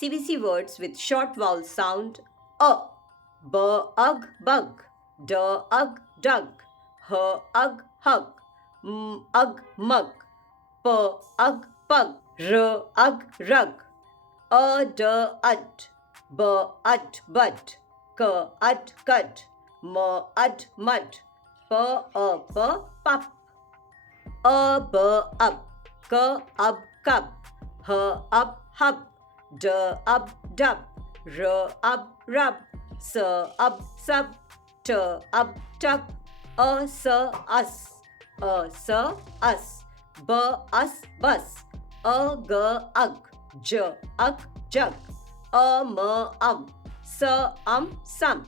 CBC words with short vowel sound a. B-ug, bug. D-ug, dug. H-ug, hug. M-ug, mug. P-ug, pug. R-ug, rug. A-d-ud. B-ud, bud. K-ud, cud. M-ud, mud. P-up, pup. A-b-up. K-up, cup. H-up, hub. D-up, dub. R-up, rub. S-up, sub. T-up, tub. A-s, us. B-us, bus. A-g-ug. J-ug, jug. A-m-um. S-um, sum.